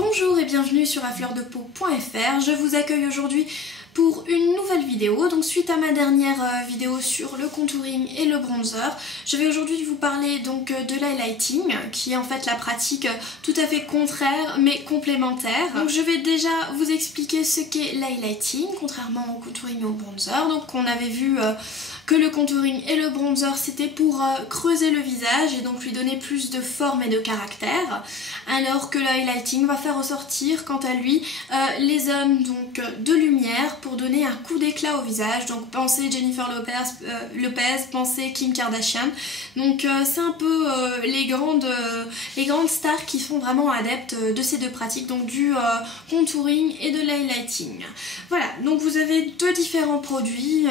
Bonjour et bienvenue sur afleurdepeau.fr. Je vous accueille aujourd'hui pour une nouvelle vidéo. Donc suite à ma dernière vidéo sur le contouring et le bronzer, je vais aujourd'hui vous parler donc de l'highlighting, qui est en fait la pratique tout à fait contraire mais complémentaire. Donc je vais déjà vous expliquer ce qu'est l'highlighting, contrairement au contouring et au bronzer. Donc on avait vu que le contouring et le bronzer c'était pour creuser le visage et donc lui donner plus de forme et de caractère, alors que le highlighting va faire ressortir quant à lui les zones donc de lumière pour donner un coup d'éclat au visage. Donc pensez Jennifer Lopez, pensez Kim Kardashian. Donc c'est un peu les grandes stars qui sont vraiment adeptes de ces deux pratiques, donc du contouring et de l'highlighting. Voilà, donc vous avez deux différents produits.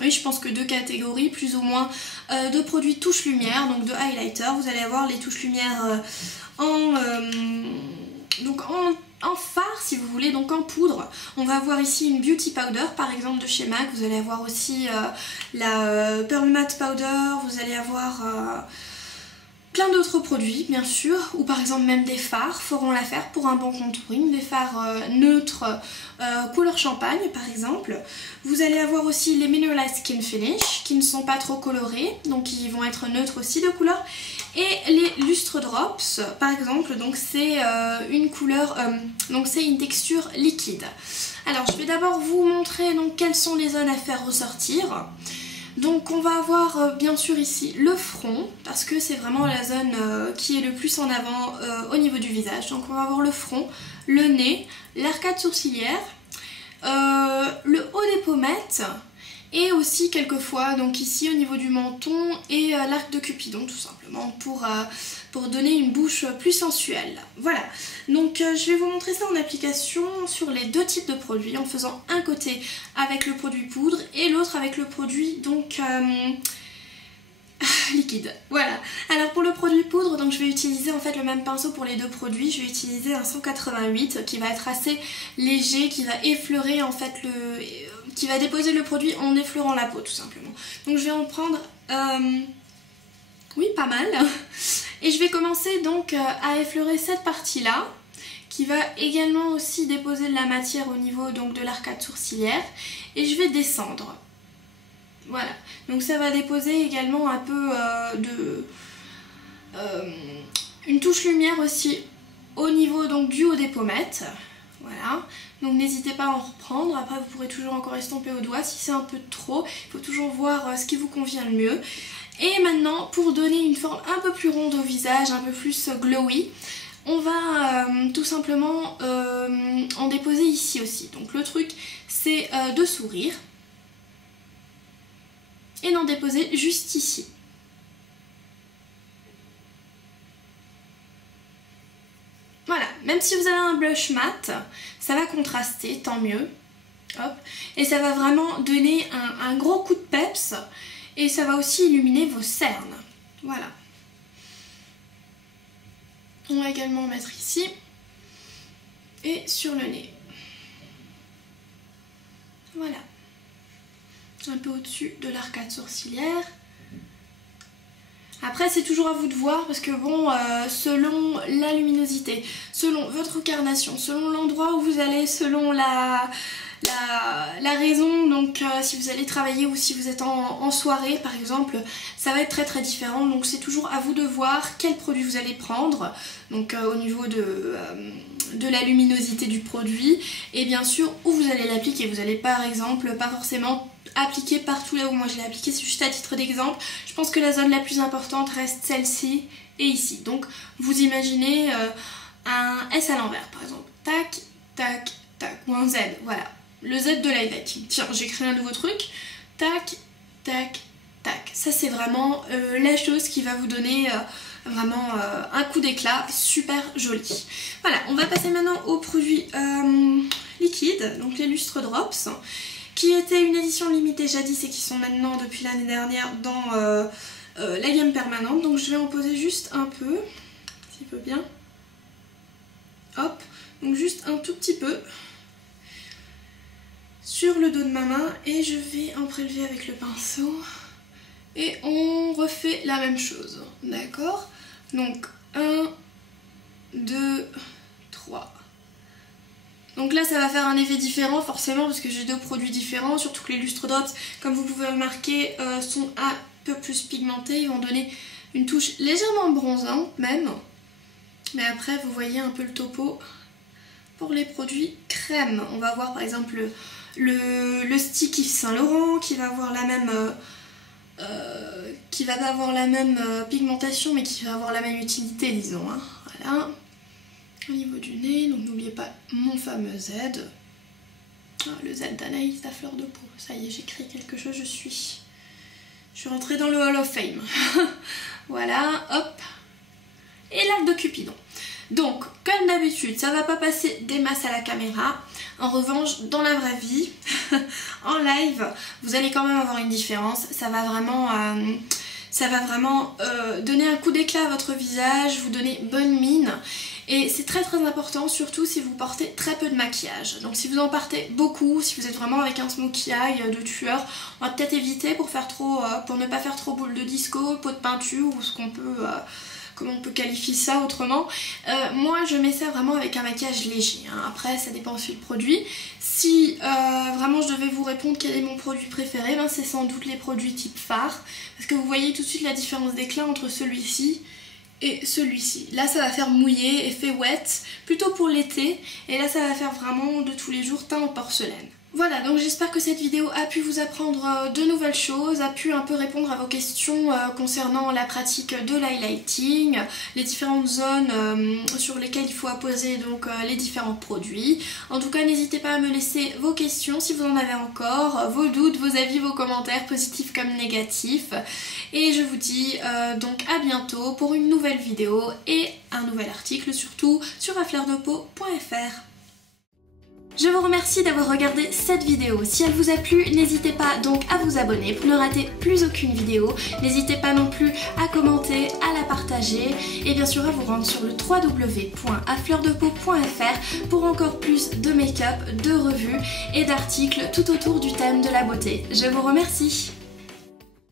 Oui, je pense que deux catégories plus ou moins de produits touche lumière, donc de highlighter. Vous allez avoir les touches lumière en fard si vous voulez, donc en poudre. On va avoir ici une beauty powder par exemple de chez MAC. Vous allez avoir aussi la pearl matte powder. Vous allez avoir plein d'autres produits bien sûr, ou par exemple même des fards feront l'affaire pour un bon contouring, des fards neutres couleur champagne par exemple. Vous allez avoir aussi les Mineralized Skin Finish qui ne sont pas trop colorés, donc qui vont être neutres aussi de couleur. Et les Lustre Drops par exemple, donc c'est une couleur, donc c'est une texture liquide. Alors je vais d'abord vous montrer donc quelles sont les zones à faire ressortir. Donc on va avoir bien sûr ici le front, parce que c'est vraiment la zone qui est le plus en avant au niveau du visage. Donc on va avoir le front, le nez, l'arcade sourcilière, le haut des pommettes, et aussi quelquefois donc ici au niveau du menton et l'arc de Cupidon, tout simplement pour donner une bouche plus sensuelle. Voilà, donc je vais vous montrer ça en application sur les deux types de produits, en faisant un côté avec le produit poudre et l'autre avec le produit donc liquide. Voilà, alors pour le produit poudre, donc je vais utiliser en fait le même pinceau pour les deux produits. Je vais utiliser un 188 qui va être assez léger, qui va effleurer en fait qui va déposer le produit en effleurant la peau tout simplement. Donc je vais en prendre oui, pas mal. Et je vais commencer donc à effleurer cette partie là, qui va également aussi déposer de la matière au niveau donc de l'arcade sourcilière, et je vais descendre. Voilà, donc ça va déposer également un peu une touche lumière aussi au niveau donc du haut des pommettes. Voilà, donc n'hésitez pas à en reprendre. Après vous pourrez toujours encore estomper au doigt si c'est un peu trop. Il faut toujours voir ce qui vous convient le mieux. Et maintenant, pour donner une forme un peu plus ronde au visage, un peu plus glowy, on va tout simplement en déposer ici aussi. Donc le truc c'est de sourire et d'en déposer juste ici. Voilà, même si vous avez un blush mat, ça va contraster, tant mieux. Hop. Et ça va vraiment donner un gros coup de peps, et ça va aussi illuminer vos cernes. Voilà. On va également en mettre ici et sur le nez. Voilà. Un peu au-dessus de l'arcade sourcilière. Après c'est toujours à vous de voir, parce que bon, selon la luminosité, selon votre carnation, selon l'endroit où vous allez, selon la raison, donc si vous allez travailler ou si vous êtes en soirée par exemple, ça va être très différent. Donc c'est toujours à vous de voir quel produit vous allez prendre, donc au niveau de la luminosité du produit, et bien sûr où vous allez l'appliquer. Vous allez par exemple pas forcément appliquer partout là où moi je l'ai appliqué, c'est juste à titre d'exemple. Je pense que la zone la plus importante reste celle-ci et ici. Donc vous imaginez un S à l'envers par exemple, tac, tac, tac, ou un Z, voilà. Le Z de l'highlighting. Tiens, j'ai créé un nouveau truc. Tac, tac, tac. Ça c'est vraiment la chose qui va vous donner vraiment un coup d'éclat super joli. Voilà, on va passer maintenant aux produits liquides, donc les Lustre Drops, qui étaient une édition limitée jadis et qui sont maintenant depuis l'année dernière dans la gamme permanente. Donc je vais en poser juste un peu, s'il peut bien. Hop, donc juste un tout petit peu sur le dos de ma main, et je vais en prélever avec le pinceau et on refait la même chose, d'accord? Donc 1, 2, 3. Donc là ça va faire un effet différent forcément parce que j'ai 2 produits différents, surtout que les lustre drops, comme vous pouvez remarquer, sont un peu plus pigmentés, ils vont donner une touche légèrement bronzante même. Mais après vous voyez un peu le topo pour les produits crème. On va voir par exemple le stick Yves Saint Laurent qui va avoir la même... qui va pas avoir la même pigmentation mais qui va avoir la même utilité disons. Hein. Voilà. Au niveau du nez, donc n'oubliez pas mon fameux Z. Ah, le Z d'Anaïs, la fleur de peau. Ça y est, j'écris quelque chose, je suis rentrée dans le Hall of Fame. Voilà, hop. Et l'arc de Cupidon. Donc, comme d'habitude, ça va pas passer des masses à la caméra. En revanche, dans la vraie vie, en live, vous allez quand même avoir une différence. Ça va vraiment donner un coup d'éclat à votre visage, vous donner bonne mine. Et c'est très important, surtout si vous portez très peu de maquillage. Donc si vous en portez beaucoup, si vous êtes vraiment avec un smokey eye de tueur, on va peut-être éviter pour ne pas faire trop boule de disco, pot de peinture ou ce qu'on peut... comment on peut qualifier ça autrement. Moi je mets ça vraiment avec un maquillage léger, hein. Après ça dépend aussi du produit. Si vraiment je devais vous répondre quel est mon produit préféré, ben, c'est sans doute les produits type fard. Parce que vous voyez tout de suite la différence d'éclat entre celui-ci et celui-ci. Là ça va faire mouillé, effet wet, plutôt pour l'été. Et là ça va faire vraiment de tous les jours teint en porcelaine. Voilà, donc j'espère que cette vidéo a pu vous apprendre de nouvelles choses, a pu un peu répondre à vos questions concernant la pratique de l'highlighting, les différentes zones sur lesquelles il faut apposer donc les différents produits. En tout cas, n'hésitez pas à me laisser vos questions si vous en avez encore, vos doutes, vos avis, vos commentaires, positifs comme négatifs. Et je vous dis donc à bientôt pour une nouvelle vidéo et un nouvel article surtout sur afleurdepeau.fr. Je vous remercie d'avoir regardé cette vidéo. Si elle vous a plu, n'hésitez pas donc à vous abonner pour ne rater plus aucune vidéo. N'hésitez pas non plus à commenter, à la partager et bien sûr à vous rendre sur le www.afleurdepeau.fr pour encore plus de make-up, de revues et d'articles tout autour du thème de la beauté. Je vous remercie.